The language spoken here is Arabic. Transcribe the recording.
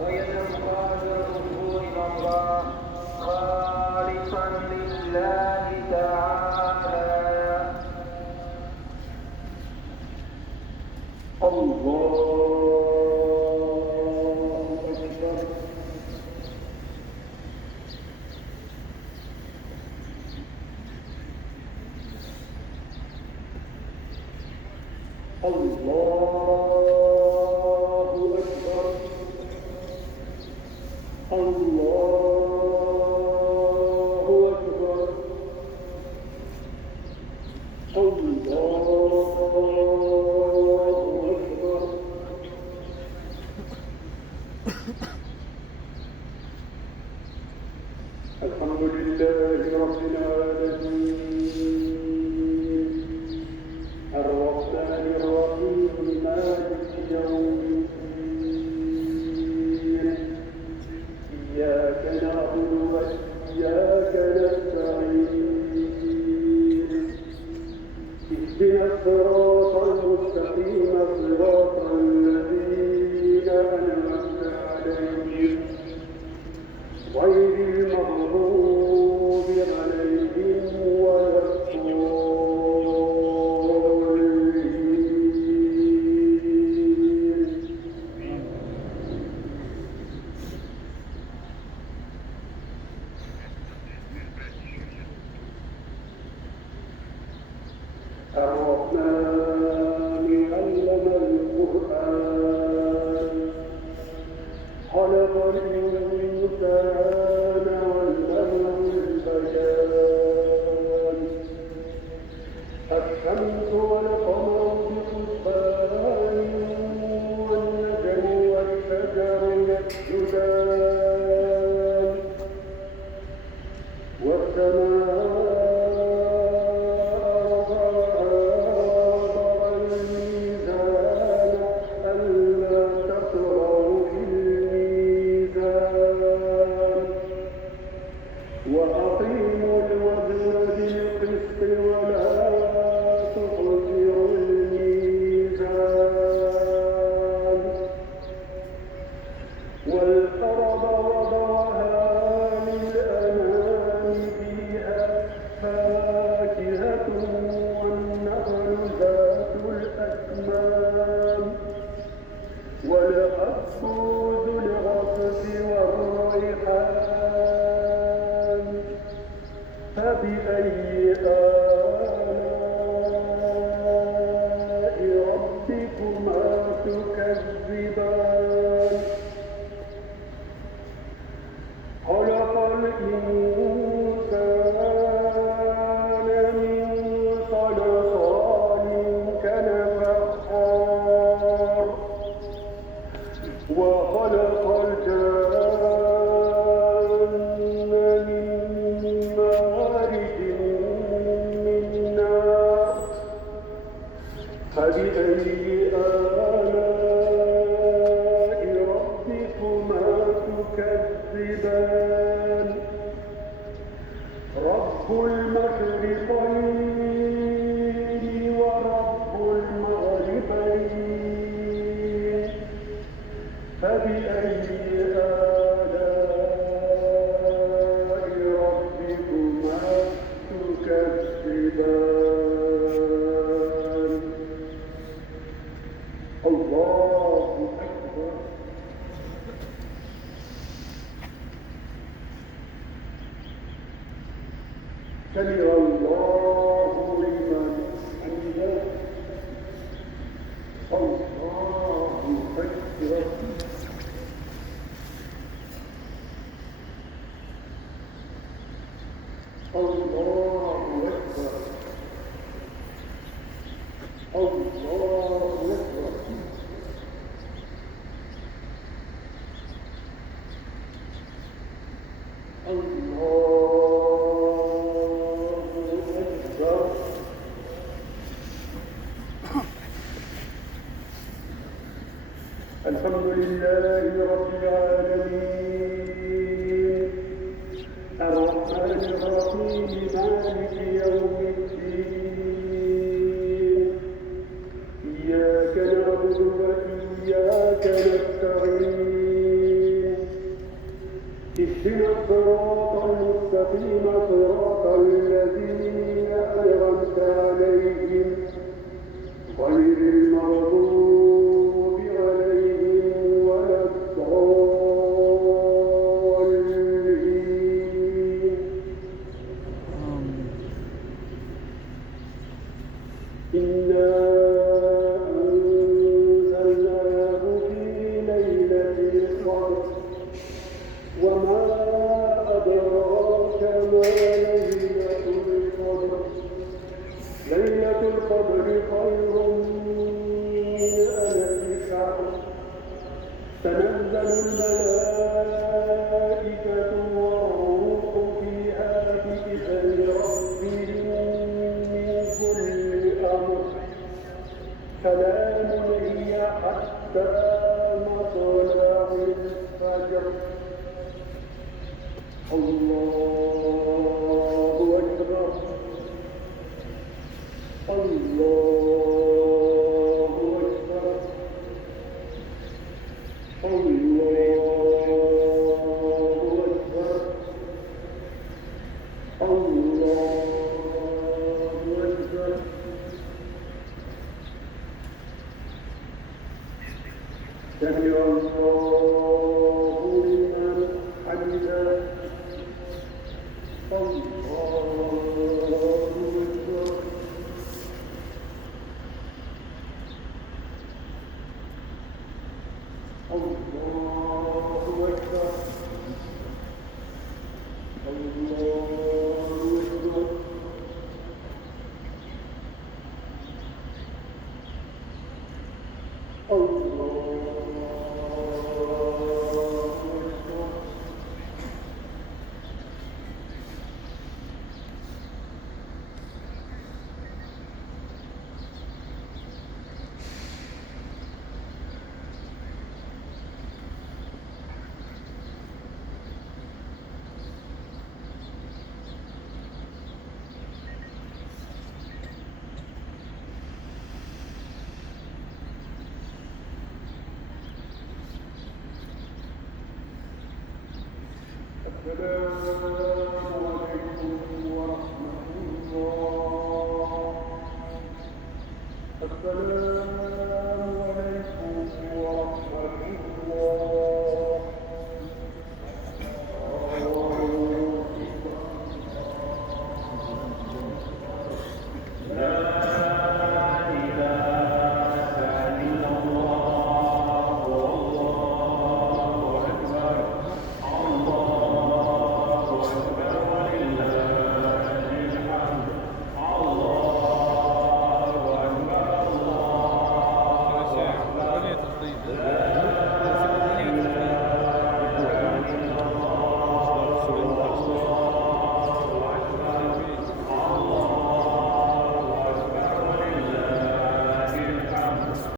ويتبقى ذنبه إلى الله خالصا لله تعالى. الله أكبر. الحمد لله رب العالمين الرحمن الرحيم مالك يوم الدين إياك نعبد وإياك نستعين اهدنا الصراط المستقيم صراط الذين أنعمت عليهم غير المغضوب عليهم ولا الضالين. الرحمن علم القرآن خلق الإنسان علمه البيان الشمس والقمر بحسبان والنجم والشجر يسجدان والسماء وأقيموا الوزن بالقسط ولا تخسروا الميزان والأرض وضعها للأنام فيها فاكهة والنخل ذات الأكمام والحب ذو العصف والريحان فبأي آلاء ربكما تكذبان خلق الإنسان من صلصال كالفخار وخلق الجان من مارج من نار فبأي آلاء ربكما تكذبان رب المشرقين ورب المغربين فبأي آلاء ربكما تكذبان الله أكبر. سمع الله لمن حمده الله أكبر. الله أكبر. الله أكبر. الحمد لله رب العالمين الرحمن الرحيم مالك يوم الدين إياك نعبد وإياك نستعين الصراط المستقيم صراط الذين أنعمت عليهم غير المغضوب عليهم ولا الضالين. إنا أنزلناه في ليلة القدر وما أدراك ما ليلة القدر. ليلة القدر خير من ألف شهر. تنزل الملائكة والروح فيها بإذن ربهم من كل أمر. سلام هي حتى مطلع الفجر. الله أكبر. الله أكبر. الله أكبر. الله أكبر. سمع الله لمن حمده. الله أكبر. الله أكبر. الله أكبر. السلام عليكم ورحمة الله. السلام